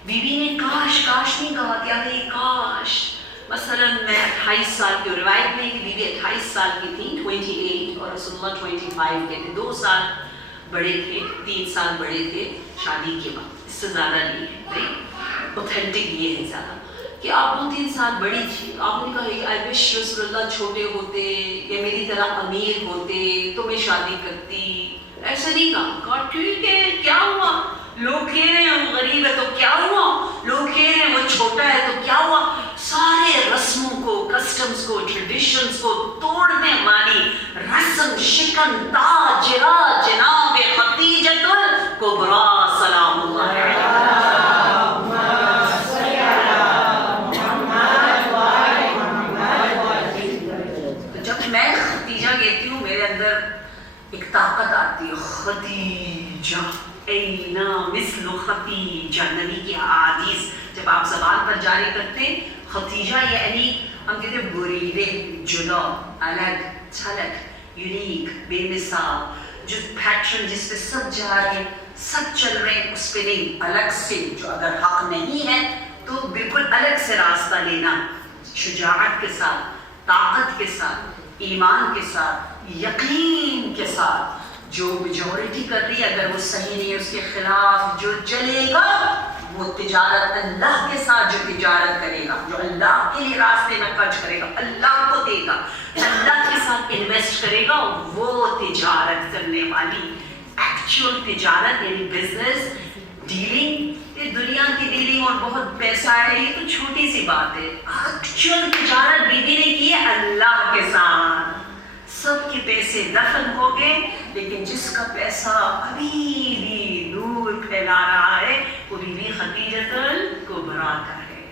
بیوی نے کاش کاش نہیں کہا کہ ارے کاش. مثلا میں 28 سال کی, روایت میں کہ بیوی 28 سال کی تھی, 28, اور رسول اللہ 25 کے تھے. 2 سال بڑے تھے, 3 سال بڑے تھے شادی کے بعد, اس سے زیادہ نہیں ہے. اوتھینٹک یہ ہے زیادہ کہ آپ 2-3 سال بڑی تھی. آپ نے کہا آئی وش رسول اللہ چھوٹے ہوتے یا میری طرح امیر ہوتے تو میں شادی کرتی. ایسا نہیں کہا, ٹھیک ہے کیا ہوا, لوگ کہہ رہے ہیں وہ غریب ہے تو کیا ہوا, لوگ کہہ رہے ہیں وہ چھوٹا ہے تو کیا ہوا. سارے رسموں کو, کسٹمز کو, ٹریڈیشنز کو توڑنے والی رسم شکن تاجرہ جناب خدیجۃ الکبریٰ سلام اللہ علیہا. میں خدیجہ کہتی ہوں, میرے اندر ایک طاقت آتی ہے. خدیجہ, اینا مثل خدیجہ. نبی کی احادیث جب آپ زبان پر جاری کرتے ہیں, خدیجہ یعنی ہم کہتے ہیں بریدے, جدا, الگ تھلگ, یونیک, بے مثال, جو پیٹرن جس پہ سب جا رہے ہیں, سب چل رہے ہیں, اس پہ نہیں, الگ سے. جو اگر حق نہیں ہے تو بالکل الگ سے راستہ لینا, شجاعت کے ساتھ, طاقت کے ساتھ, ایمان کے ساتھ, یقین کے ساتھ. جو میجورٹی کر رہی ہے اگر وہ صحیح نہیں ہے اس کے خلاف جو چلے گا, وہ تجارت اللہ کے ساتھ جو تجارت کرے گا, جو اللہ کے لیے راستے میں خرچ کرے گا, اللہ کو دے گا, اللہ کے ساتھ انویسٹ کرے گا, وہ تجارت کرنے والی ایکچوئل تجارت یعنی بزنس ڈیلنگ. یہ دنیا کی ڈیلنگ اور بہت پیسہ ہے یہ تو چھوٹی سی بات ہے. ایکچوئل تجارت بیوی نے کی ہے اللہ کے ساتھ. سب کے پیسے دفن ہو گئے, لیکن جس کا پیسہ ابھی بھی نور پھیلا رہا ہے وہ بیوی خدیجۃ الکبریٰ کا ہے.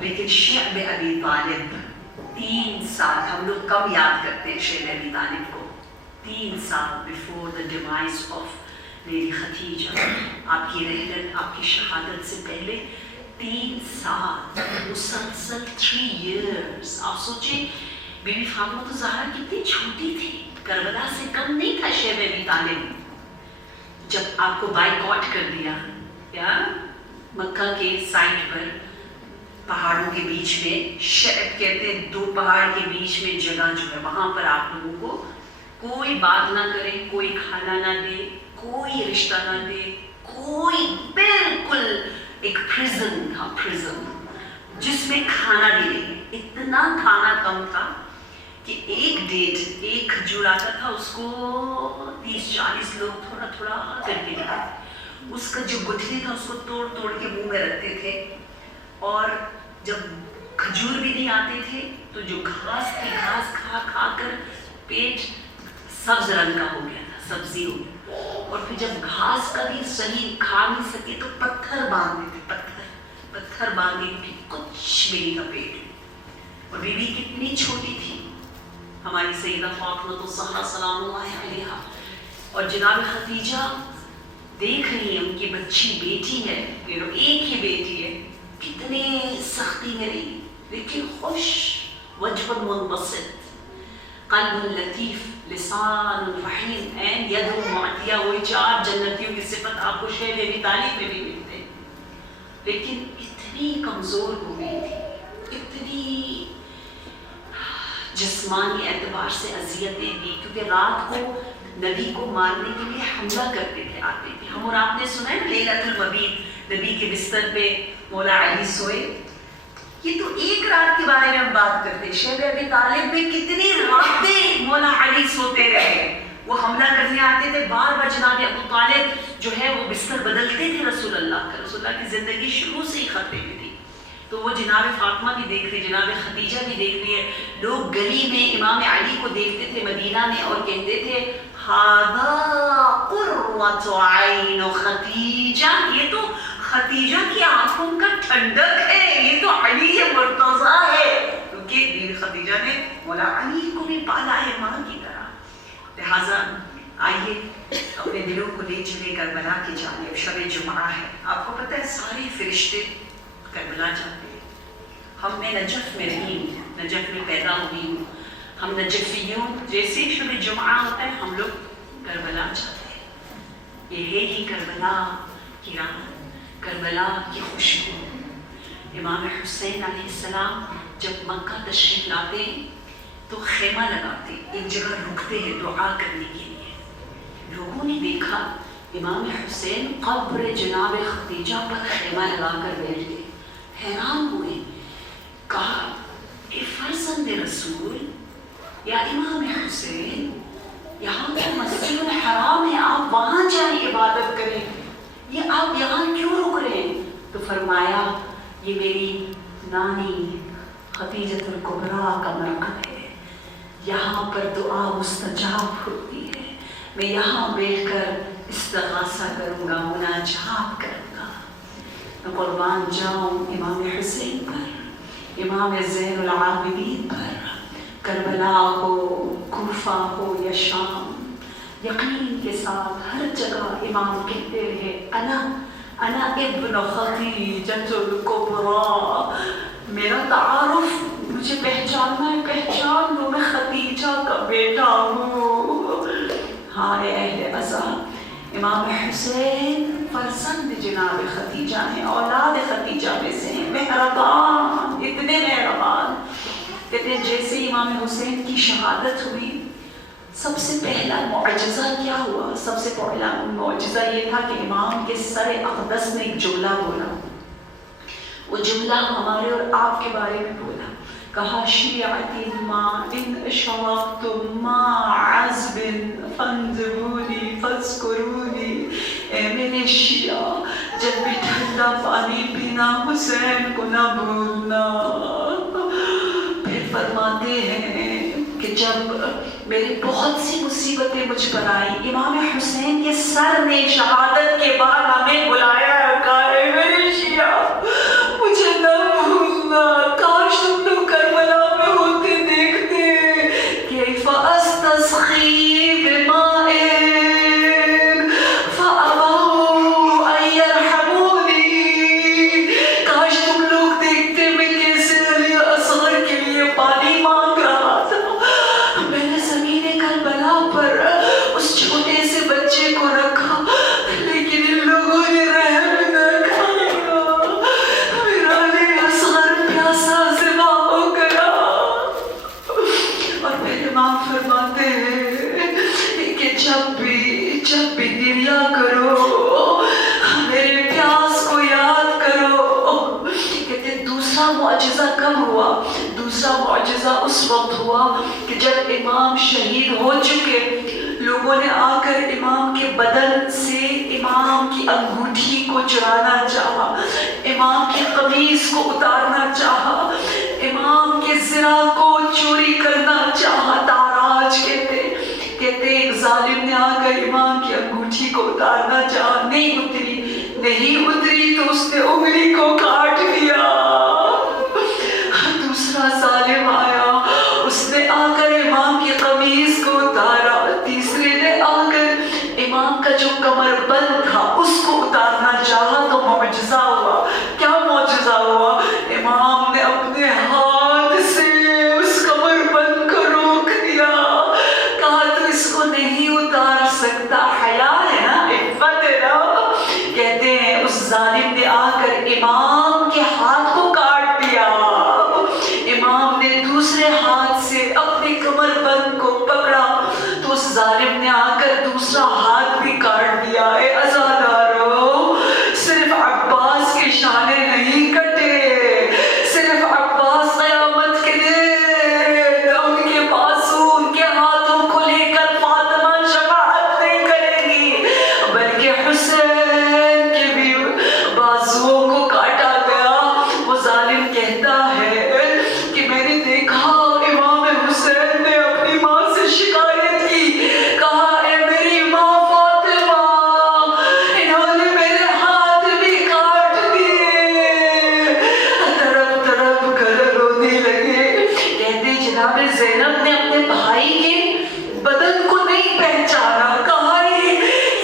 لیکن شعب ابی طالب 3 سال, ہم لوگ کم یاد کرتے ہیں شعب ابی طالب کو, 3 سال before the demise of lady Khadija, آپ کی رحلت, آپ کی شہادت سے پہلے 3 سال مسلسل 3 years. آپ سوچیں بی بی فاطمہ تو زہرا کتنی چھوٹی تھی, کربلا سے کم نہیں تھا شعب ابی طالب. جب آپ کو بائیکاٹ کر دیا یا مکہ کے سائٹ پر پہاڑوں کے بیچ میں, شعب کہتے ہیں 2 پہاڑ کے بیچ میں جگہ جو ہے, وہاں پر آپ لوگوں کو کوئی بات نہ کرے, کوئی کھانا نہ دے, کوئی رشتہ نہ دے, کوئی, بالکل ایک پرزن تھا, پرزن جس میں کھانا بھی نہیں. اتنا کھانا کم تھا کہ ایک ڈیٹ, ایک کھجور آتا تھا, اس کو 30-40 لوگ تھوڑا تھوڑا کر کے کھاتے. اس کا جو گٹھلی تھا اس کو توڑ توڑ کے منہ میں رکھتے تھے, اور جب کھجور بھی نہیں آتے تھے تو جو گھاس تھی, گھاس کھا کھا کر پیٹ سبز رنگ کا ہو گیا تھا, سبزی ہو گئی. اور پھر جب گھاس کا بھی صحیح کھا نہیں سکے تو پتھر باندھتے تھے, پتھر باندھے کہ کچھ بھی نہیں تھا پیٹ. اور بیوی کتنی چھوٹی تھی ہماری سیدہ فاطمہ الزہرا سلام اللہ علیہا, اور جناب خدیجہ دیکھ رہی ہیں ان کی بچی بیٹی ہے, ایک ہی بیٹی ہے, کتنے سختی میں رہی, لیکن خوش, وجہ منبسط, قلب لطیف, لسان رحیم, این ید معطیہ. وہی 4 جنتیوں کی صفت آپ کو شعب ابی طالب میں بھی ملتے ہیں. لیکن اتنی کمزور ہو گئی تھی, اتنی جسمانی اعتبار سے اذیتیں دی, کیونکہ رات کو نبی کو مارنے کے لیے حملہ کرتے تھے, آتے تھے. ہم اور آپ نے سنا ہے نا لیلۃ المبیت, نبی کے بستر پہ مولا علی سوئے. یہ تو ایک رات کے بارے میں ہم بات کرتے ہیں. شعب ابی طالب میں کتنی راتیں مولا علی سوتے رہے. وہ حملہ کرنے آتے تھے, بار بار جناب ابو طالب جو ہے وہ بستر بدلتے تھے رسول اللہ کا. رسول اللہ کی زندگی شروع سے ہی خطرے میں تھی. تو وہ جناب فاطمہ بھی دیکھ رہی, جناب خدیجہ بھی دیکھ رہی ہے. لوگ گلی میں امام علی کو دیکھتے تھے مدینہ میں اور کہتے تھے ہذا قرۃ عین خدیجہ, یہ تو خدیجہ کی آنکھوں کا ٹھنڈک ہے, یہ تو علی مرتضیٰ ہے. کیونکہ بیوی خدیجہ نے مولا علی کو بھی پالا ہے ماں کی طرح. لہٰذا آئیے اپنے دلوں کو لے چلے کربلا کی جانب. شب جمعہ ہے, آپ کو پتہ ہے سارے فرشتے کربلا جاتے ہیں. ہم میں نجف میں رہی ہوں, نجف میں پیدا ہوئی ہوں, ہم نجفیوں. جیسے شب جمعہ ہوتا ہے ہم لوگ کربلا جاتے ہیں. یہ ہے ہی کربلا کی رات، کربلا کی خوشبو۔ امام حسین علیہ السلام جب مکہ تشریف لاتے تو خیمہ لگاتے، ایک جگہ رکتے ہیں دعا کرنے کے لیے۔ لوگوں نے دیکھا امام حسین قبر جناب خدیجہ پر خیمہ لگا کر بیٹھ گئے، حیران ہوئے، کہا اے فرزند رسول یا امام حسین، یہاں تو مسجد الحرام ہے، آپ وہاں جائیں عبادت کریں، یہ آپ یہاں کیوں رک رہے ہیں؟ تو فرمایا یہ میری نانی خدیجۃ الکبریٰ کا مرکز ہے، یہاں پر دعا مستجاب ہوتی ہے، میں یہاں بیٹھ کر استغاثہ کروں گا، مناجات کروں گا۔ میں قربان جاؤں امام حسین پر، امام زین العابدین پر، کربلا ہو، کوفہ ہو یا شام، یقین کے ساتھ ہر جگہ امام کہتے رہے انا ابن خدیجۃ الکبریٰ، میرا تعارف مجھے پہچاننا ہے، پہچان لو، میں خدیجہ کا بیٹا ہوں۔ ہاں اے اہل عزا، امام حسین فرزند جناب خدیجہ ہیں، اولاد خدیجہ میں سے ہیں، مہربان، اتنے مہربان۔ کہتے ہیں جیسے امام حسین کی شہادت ہوئی، سب سے پہلا معجزہ کیا ہوا؟ سب سے پہلا معجزہ یہ تھا کہ امام کے سر اقدس نے ایک جملہ بولا، وہ جملہ ہمارے اور آپ کے بارے میں بولا، کہا شیعتی ما ان اشرقتم ما عزب فانظرونی فاذکرونی، اے میرے شیعہ جب بھی ٹھنڈا پانی پینا حسین کو نہ بھولنا۔ پھر فرماتے ہیں کہ جب میری بہت سی مصیبتیں مجھ پر آئی، امام حسین کے سر نے شہادت کے بعد ہمیں بلایا ہے، کہا اے میرے شیعہ مجھے نہ بھولنا، کاش تم لوگ کربلا میں ہوتے دیکھتے، کیف استسقی بماء فابوا ان یرحمونی، کاش تم لوگ دیکھتے میں کیسے علی اصغر کے لیے پانی مانگ رہا تھا، میں نے زمین کربلا پر اس چھوٹے سے بچے کو رکھا، لیکن ان لوگوں نے رحم نہ کیا، میرا علی اصغر پیاسا ذبح ہو گیا۔ اور پھر امام فرماتے ہیں کہ جب بھی گریا کرو میرے پیاس کو یاد کرو۔ کہتے ہیں دوسرا معجزہ کب ہوا؟ دوسرا معجزہ اس وقت ہوا کہ جب امام شہید ہو چکے، لوگوں نے آ کر امام کے بدن سے امام کی انگوٹھی کو چرانا چاہا، امام کی قمیص کو اتارنا چاہا، امام کے زرہ کو چوری کرنا چاہا، تاراج کہتے ایک ظالم نے آ کر امام کی انگوٹھی کو اتارنا چاہا، نہیں اتری تو اس نے انگلی کو کاٹ دیا۔ دوسرا ظالم آیا، اس نے آ کر امام کی قمیص کو اتارا، تیسرے نے آ کر امام کا جو کمر بند تھا اس کو اتارنا چاہا، تو معجزہ ہوا۔ کیا معجزہ ہوا؟ امام نے اپنے ہاتھ سے اس کمر بند کو روک دیا، کہا تو اس کو نہیں اتار سکتا، حیا ہے نا، عفت ہے نا۔ کہتے ہیں اس ظالم نے آ کر امام کے ہاتھ کو کاٹ دیا، امام نے دوسرے ہاتھ سے اپنے کمر بند کو پکڑا تو اس ظالم نے آ کر دوسرا ہاتھ بھی کاٹ دیا۔ اے عزادارو، صرف عباس کے شانے نہیں کٹے، صرف عباس قیامت کے دن ان کے معصوم کے ہاتھوں کو لے کر فاطمہ شفاعت نہیں کرے گی، بلکہ حسین کے بھی بازوؤں کو کاٹا گیا۔ وہ ظالم کہتا ہے کہ میں نے دیکھا امام حسین نے اپنی ماں سے شکایت کی، کہا اے میری ماں فاطمہ، انہوں نے میرے ہاتھ بھی کاٹ دیے، تڑپ تڑپ کر رونے لگے۔ کہتے جناب زینب نے اپنے بھائی کے بدن کو نہیں پہچانا، کہا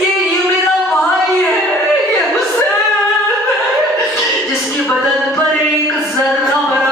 یہ میرا بھائی ہے، یہ حسین ہے، جس کے بدن پر ایک ذرہ برابر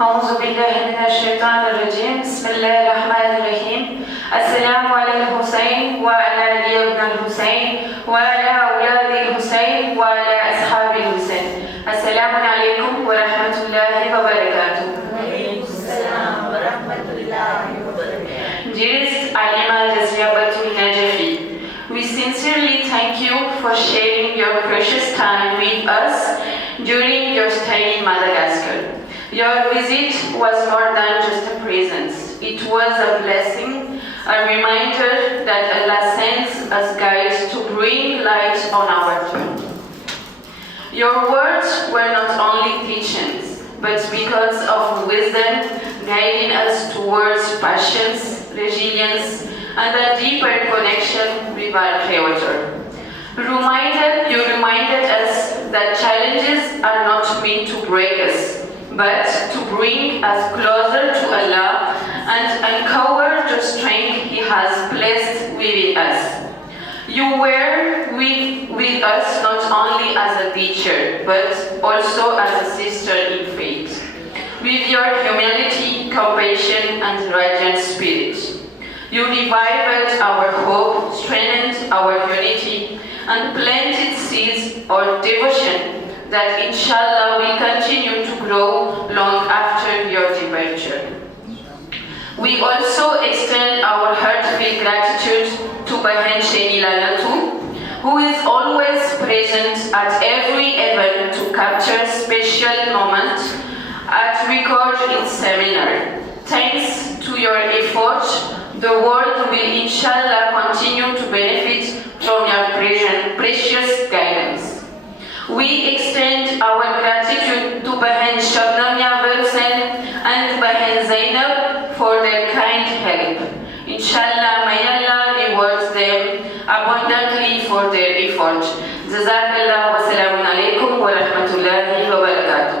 أعوذ بالله من الشيطان الرجيم بسم الله الرحمن الرحيم السلام على الحسين وعلى علي بن الحسين وعلى أولاد الحسين وعلى أصحاب الحسين السلام عليكم ورحمة الله وبركاته. Dearest Alima Jazia Batul Najafi, we sincerely thank you for sharing your precious time with us during your stay in Madagascar. Your visit was more than just a presence. It was a blessing, a reminder that Allah sends us guides to bring light on our journey. Your words were not only teachings, but because of wisdom, guiding us towards passions, resilience, and a deeper connection with our Creator. You reminded us that challenges are not meant to break us, but to bring us closer to Allah and uncover the strength He has placed within us. You were with us not only as a teacher, but also as a sister in faith. With your humility, compassion, and radiant spirit, you revived our hope, strengthened our unity, and planted seeds of devotion that inshallah will continue to grow long after your departure. We also extend our heartfelt gratitude to Bahan Shenila Latu, who is always present at every event to capture special moments at record its seminar. Thanks to your effort, the world will inshallah continue to benefit from your precious guidance. We extend our gratitude to Bahan Shabnamya Wilson and Bahan Zainab for their kind help. Inshallah, may Allah rewards them abundantly for their effort. Jazakallah wa salamun alaikum wa rahmatullahi wa barakatuh.